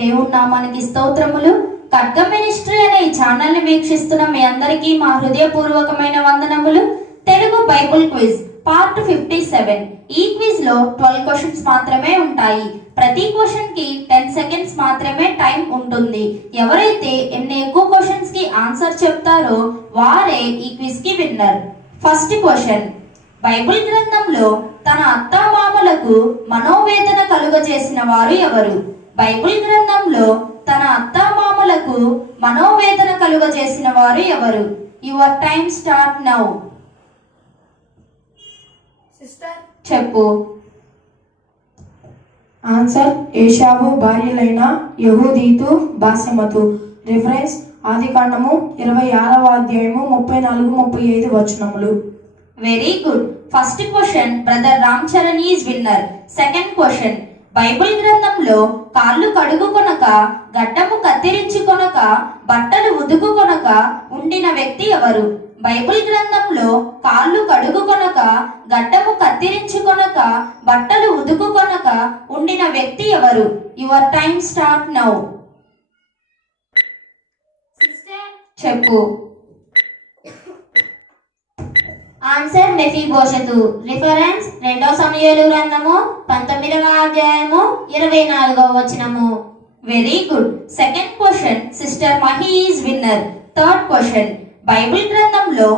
దేవుని నామానికి స్తోత్రములు. ఖడ్గ మినిస్ట్రీ అనే ఈ ఛానల్ని వీక్షిస్తున్న మీ అందరికీ మా హృదయపూర్వకమైన వందనములు. Telugu Bible quiz part fifty seven. ఈ క్విజ్లో ట్వెల్వ్ క్వశ్చన్స్ మాత్రమే ఉంటాయి. ప్రతి క్వశ్చన్కి టెన్ సెకండ్స్ మాత్రమే టైం ఉంటుంది. ఎవరైతే ఎన్ని ఎక్కువ క్వశ్చన్స్కి ఆన్సర్ చెప్తారో వారే ఈ క్విజ్కి విన్నర్. First question. బైబిల్ గ్రంథంలో తన అత్తామామలకు మనోవేదన కలుగజేసిన వారు ఎవరు? బైబిల్ గ్రంథంలో తన అత్తామామలకు మనోవేదన కలుగజేసిన వారు ఎవరు? Your time start now. Sister? చెప్పు. ఆన్సర్ ఏషావు భార్యలైన యహూదీతు బాసమతు. రిఫరెన్స్ ఆదికాండము ఇరవై ఆరవ అధ్యాయము ముప్పై నాలుగు ముప్పై ఐదు వచనములు. Very good first question brother Ram Charan is winner second question Bible గ్రంథంలో కాళ్ళు కడుగుకొనక గడ్డము కత్తిరించుకొనక బట్టలు ఉదుకుకొనక ఉండిన వ్యక్తి ఎవరు? బైబిల్ గ్రంథంలో కాళ్ళు కడుగుకొనక గడ్డము కత్తిరించుకొనక బట్టలు ఉదుకుకొనక ఉండిన వ్యక్తి ఎవరు? Your time start now. చెప్పు. ఆన్సర్ మెఫీబోషతు రిఫరెన్స్ రెండో సమయాలు గ్రంథము పంతొమ్మిదవ అధ్యాయము ఇరవై నాలుగవ వచనము. Very good second question sister Mahi is winner third question Bible గ్రంథంలో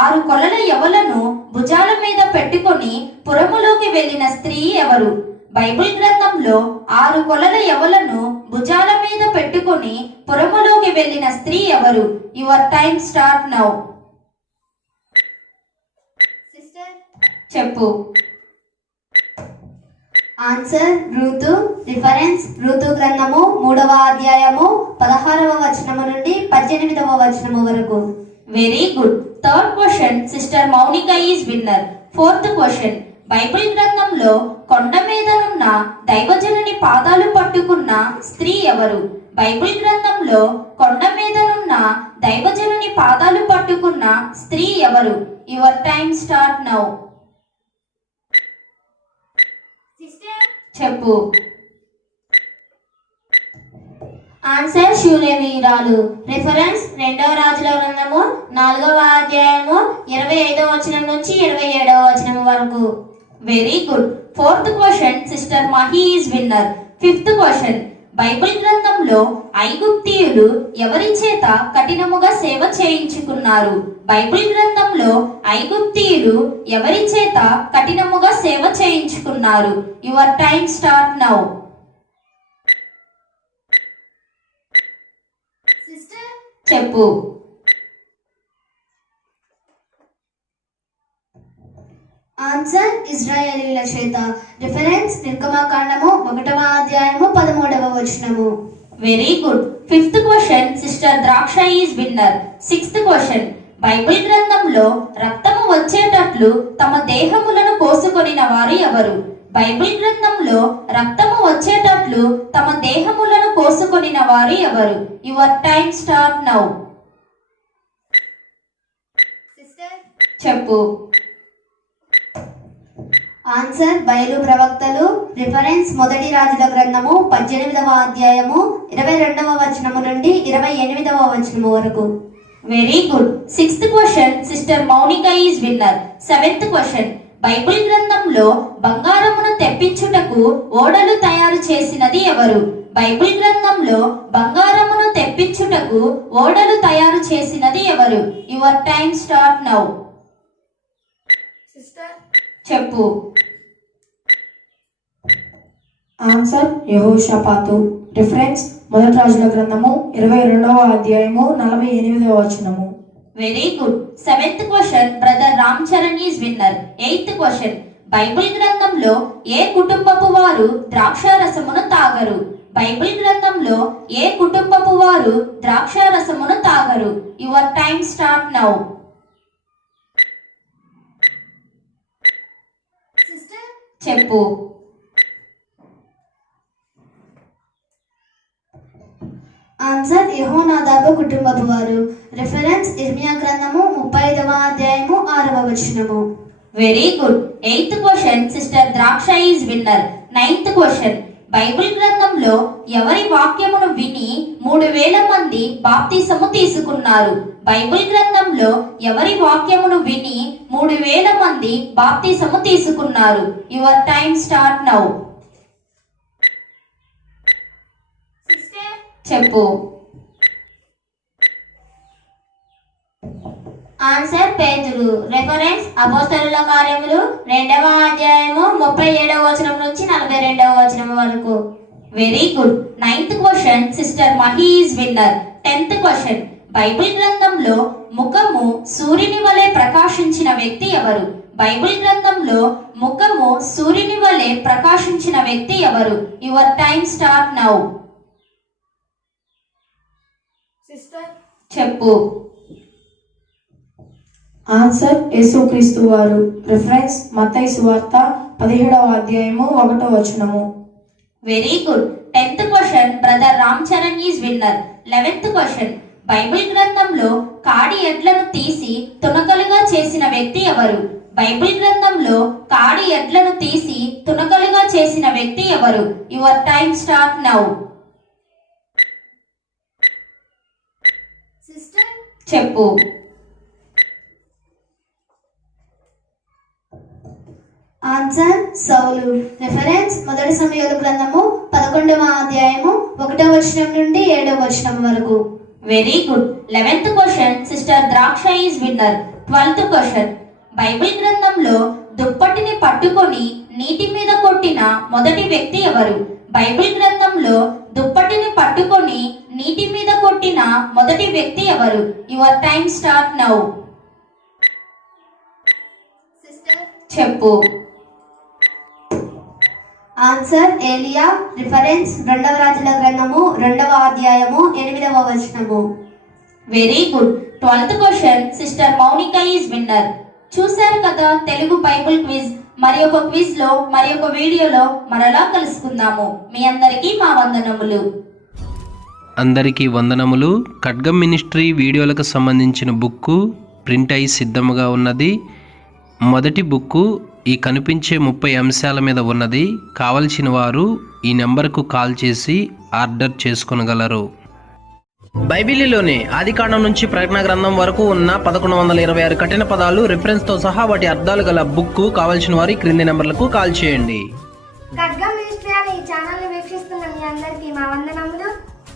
ఆరు కొలల ఎవలను భుజాల మీద పెట్టుకొని పురములోకి వెళ్ళిన స్త్రీ ఎవరు? బైబిల్ గ్రంథంలో ఆరు కొలల ఎవలను భుజాల మీద పెట్టుకొని పురములోకి వెళ్ళిన స్త్రీ ఎవరు? యువర్ టైం స్టార్ట్ నౌ చెప్పు. ఆన్సర్ ఋతు రిఫరెన్స్ ఋతు గ్రంథము మూడవ అధ్యాయము పదహారవ వచనము నుండి పద్దెనిమిదవ వచనము వరకు. Very good third question sister Mounika is winner fourth question Bible గ్రంథంలో కొండ మీదనున్న దైవజనుని పాదాలు పట్టుకున్న స్త్రీ ఎవరు? బైబిల్ గ్రంథంలో కొండ మీదనున్న దైవజనుని పాదాలు పట్టుకున్న స్త్రీ ఎవరు? యువర్ టైం స్టార్ట్ నౌ చెప్పు. ఆన్సర్ శూన్యవీరాలు రిఫరెన్స్ రెండవ రాజుల గ్రంథము నాలుగవ అధ్యాయము ఇరవై ఐదవ వచనం నుంచి ఇరవై ఏడవ వచనం వరకు. Very good fourth question sister Mahi is winner fifth question Bible గ్రంథంలో ఐగుప్తీయులు ఎవరి చేత కఠినముగా సేవ చేయించుకున్నారు? బైబిల్ గ్రంథంలో ఐగుప్తీయులు ఎవరి చేత కఠినముగా సేవ చేయించుకున్నారు? యువర్ టైం స్టార్ట్ నౌ చెప్పు. ఆన్సర్ ఇజ్రాయేలీల చేత. రిఫరెన్స్ నిర్గమాకాండము ఒకటవ అధ్యాయము పదమూడవ వచనము. Very good fifth question sister Draksha is winner sixth question Bible గ్రంథంలో రక్తము వచ్చేటట్లు తమ దేహములను కోసుకొనిన వారు ఎవరు? బైబిల్ గ్రంథంలో రక్తము వచ్చేటట్లు తమ దేహములను కోసుకొనిన వారు ఎవరు? యువర్ టైం స్టార్ట్ నౌ చెప్పు. ఆన్సర్ బయలు ప్రవక్తలు రిఫరెన్స్ మొదటి రాజుల గ్రంథము పద్దెనిమిదవ అధ్యాయము ఇరవై రెండవ వచనము నుండి ఇరవై ఎనిమిదవ వచనము వరకు. Very good sixth question sister Mounika is winner seventh question Bible గ్రంథంలో బంగారమును తెప్పించుటకు ఓడలు తయారు చేసినది ఎవరు? బైబిల్ గ్రంథంలో బంగారమును తెప్పించుటకు ఓడలు తయారు చేసినది ఎవరు? Your time start now sister చెప్పు. ఆన్సర్ యహోషపాతు. రిఫరెన్స్ మొదటి రాజుల గ్రంథము ఇరవై రెండవ అధ్యాయము నలభై ఎనిమిదవ వచనము. Very good seventh question brother Ram Charan is winner eighth question Bible గ్రంథంలో ఏ కుటుంబపు వారు ద్రాక్షారసమును తాగరు? బైబిల్ గ్రంథంలో ఏ కుటుంబపు వారు ద్రాక్షారసమును తాగరు? యువర్ టైం స్టార్ట్ నౌ చెప్పు. ఆన్సర్ యహోనాదాబు కుటుంబపు వారు. రిఫరెన్స్ ఇర్మియా గ్రంథము ముప్పై ఐదవ అధ్యాయము ఆరవ వచనము. Very good eighth question sister Draksha is winner ninth question Bible గ్రంథంలో ఎవరి వాక్యమును విని మూడు వేల మంది బాప్తిసము తీసుకున్నారు. బైబిల్ గ్రంథంలో ఎవరి వాక్యమును విని మూడు వేల మంది బాప్తిసము తీసుకున్నారు. యువర్ టైం స్టార్ట్ నౌ చెప్పు. ఆన్సర్ పేతురు రెఫరెన్స్ అపోస్తలుల కార్యములు రెండవ అధ్యాయము ముప్పై ఏడవ వచనం నుంచి నలభై రెండవ వచనం వరకు. Very good ninth question sister Mahi is winner tenth question Bible గ్రంథంలో ముఖము సూర్యుని వలె ప్రకాశించిన వ్యక్తి ఎవరు? బైబిల్ గ్రంథంలో ముఖము సూర్యుని వలె ప్రకాశించిన వ్యక్తి ఎవరు? యువర్ టైం స్టార్ట్ నౌ చెప్పు. ఆన్సర్ యేసుక్రీస్తు వారు రిఫరెన్స్ మత్తయి సువార్త పదిహేడవ అధ్యాయము ఒకటో వచనము. Very good tenth question brother Ram Charan is winner eleventh question Bible గ్రంథంలో కాడి ఎడ్లను తీసి తునకలుగా చేసిన వ్యక్తి ఎవరు? బైబిల్ గ్రంథంలో కాడి ఎడ్లను తీసి తునకలుగా చేసిన వ్యక్తి ఎవరు? యువర్ టైం స్టార్ట్ నౌ చెప్పు. ఆన్సర్ సౌలు. రెఫరెన్స్ మొదటి సమయాల గ్రంథము పదకొండవ అధ్యాయము ఒకటవ వచనం నుండి ఏడవ వచనం వరకు. Very good eleventh question sister Draksha is winner twelfth question Bible గ్రంథంలో దుప్పటిని పట్టుకొని నీటి మీద కొట్టిన మొదటి వ్యక్తి ఎవరు? బైబిల్ గ్రంథంలో దుప్పటిని పట్టుకొని నీటి మీద కొట్టిన మొదటి వ్యక్తి ఎవరు? యువర్ టైం స్టార్ట్ నౌ చెప్పు. ఆన్సర్ ఏలియా రిఫరెన్స్ రెండవ రాజుల గ్రంథము రెండవ అధ్యాయము ఎనిమిదవ వచనము. Very good twelfth question sister Mounika is winner చూశారు కదా తెలుగు బైబుల్ క్విజ్. మరి ఒక క్విజ్లో మరి ఒక వీడియోలో మరలా కలుసుకుందాము. మీ అందరికీ మా వందనములు. అందరికీ వందనములు. ఖడ్గం మినిస్ట్రీ వీడియోలకు సంబంధించిన బుక్కు ప్రింట్ అయి సిద్ధముగా ఉన్నది. మొదటి బుక్కు ఈ కనిపించే ముప్పై అంశాల మీద ఉన్నది కావలసిన వారు ఈ నెంబర్కు కాల్ చేసి ఆర్డర్ చేసుకొనగలరు. బైబిలీలోని ఆదికాండం నుంచి ప్రకటన గ్రంథం వరకు ఉన్న పదకొండు వందల ఇరవై ఆరు కఠిన పదాలు రిఫరెన్స్తో సహా వాటి అర్థాలు గల బుక్కు కావలసిన వారి క్రింది నెంబర్లకు కాల్ చేయండి. ఖడ్గం మినిస్ట్రీ అనే ఈ ఛానల్ని వీక్షిస్తున్న మీ అందరికీ మా వందనములు.